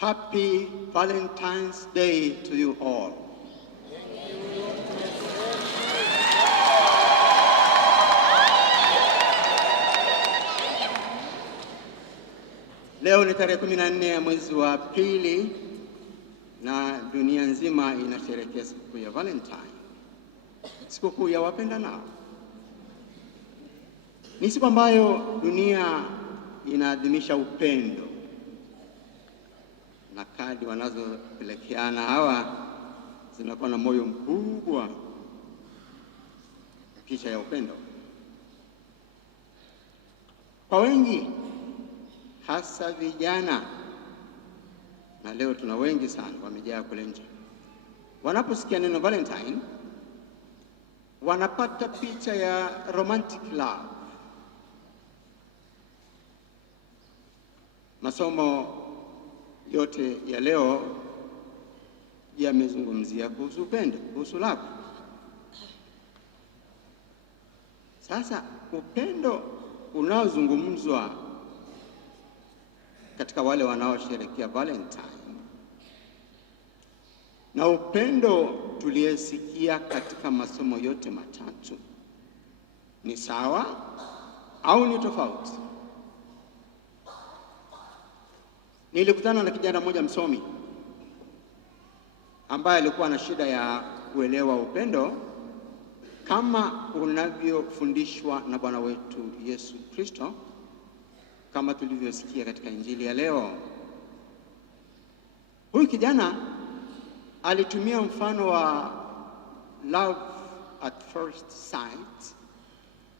Happy Valentine's Day to you all. Leo ni tarehe 14 ya mwezi wa pili na dunia nzima inasherehekea siku ya Valentine, siku ya wapendanao. Ni siku ambayo dunia inaadhimisha upendo, na kadi wanazopelekeana hawa zinakuwa na moyo mkubwa, picha ya upendo. Kwa wengi, hasa vijana, na leo tuna wengi sana wamejaa kule nje, wanaposikia neno Valentine wanapata picha ya romantic love. Masomo yote ya leo yamezungumzia kuhusu upendo, kuhusu love. Sasa upendo unaozungumzwa katika wale wanaosherehekea Valentine na upendo tuliyesikia katika masomo yote matatu ni sawa au ni tofauti? Nilikutana na kijana mmoja msomi ambaye alikuwa na shida ya kuelewa upendo kama unavyofundishwa na Bwana wetu Yesu Kristo, kama tulivyosikia katika Injili ya leo. Huyu kijana alitumia mfano wa love at first sight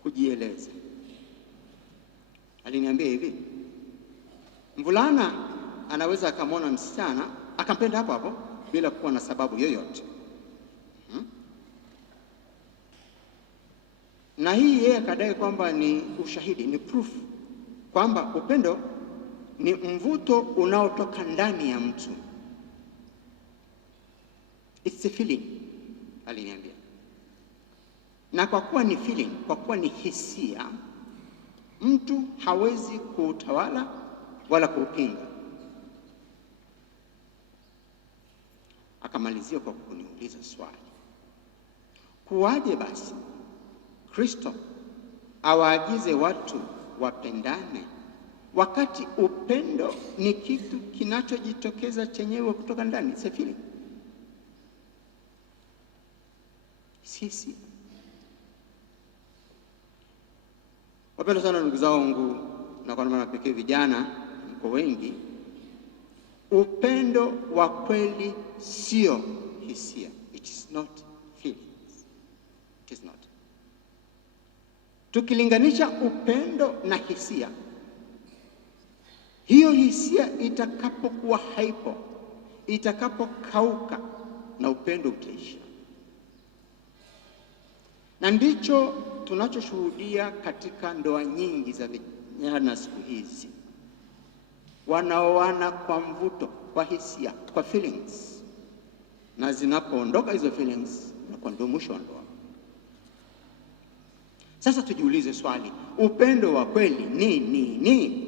kujieleza. Aliniambia hivi: mvulana anaweza akamwona msichana akampenda hapo hapo bila kuwa na sababu yoyote. Na hii yeye akadai kwamba ni ushahidi, ni proof kwamba upendo ni mvuto unaotoka ndani ya mtu. It's a feeling, aliniambia. Na kwa kuwa ni feeling, kwa kuwa ni hisia, mtu hawezi kuutawala wala kuupinga. Akamalizia kwa kuniuliza swali: kuwaje basi Kristo awaagize watu wapendane wakati upendo ni kitu kinachojitokeza chenyewe kutoka ndani? It's a feeling. Sisi wapenda sana ndugu zangu, na kwa maana pekee vijana mko wengi, upendo wa kweli sio hisia. It is not feelings. It is not. Tukilinganisha upendo na hisia, hiyo hisia itakapokuwa haipo, itakapokauka, na upendo utaisha. Na ndicho tunachoshuhudia katika ndoa nyingi za vijana siku hizi. Wanaoana kwa mvuto, kwa hisia, kwa feelings, na zinapoondoka hizo feelings na ndio mwisho wa ndoa. Sasa tujiulize swali: upendo wa kweli ni nini?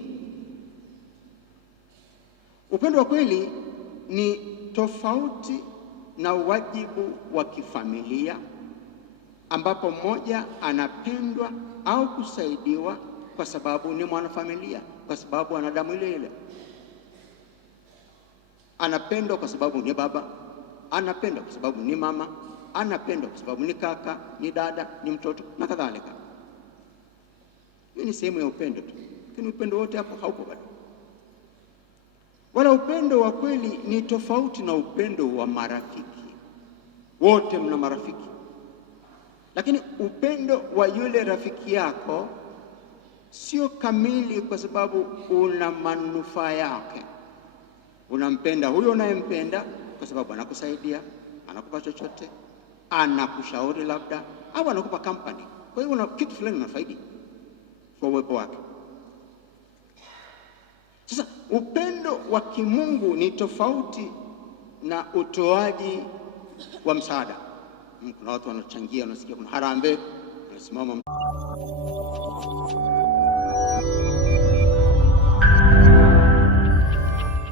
Upendo wa kweli ni tofauti na wajibu wa kifamilia ambapo mmoja anapendwa au kusaidiwa kwa sababu ni mwanafamilia, kwa sababu ana damu ile ile. Anapendwa kwa sababu ni baba, anapendwa kwa sababu ni mama, anapendwa kwa sababu ni kaka, ni dada, ni mtoto na kadhalika. Hii ni sehemu ya upendo tu, lakini upendo wote hapo haupo bado. Wala upendo wa kweli ni tofauti na upendo wa marafiki. Wote mna marafiki, lakini upendo wa yule rafiki yako sio kamili kwa sababu una manufaa yake. Unampenda huyo unayempenda kwa sababu anakusaidia, anakupa chochote, anakushauri labda, au anakupa company. Kwa hiyo una kitu fulani unafaidi kwa uwepo wake. Sasa upendo wa kimungu ni tofauti na utoaji wa msaada. Kuna watu wanachangia, unasikia kuna harambee, unasimama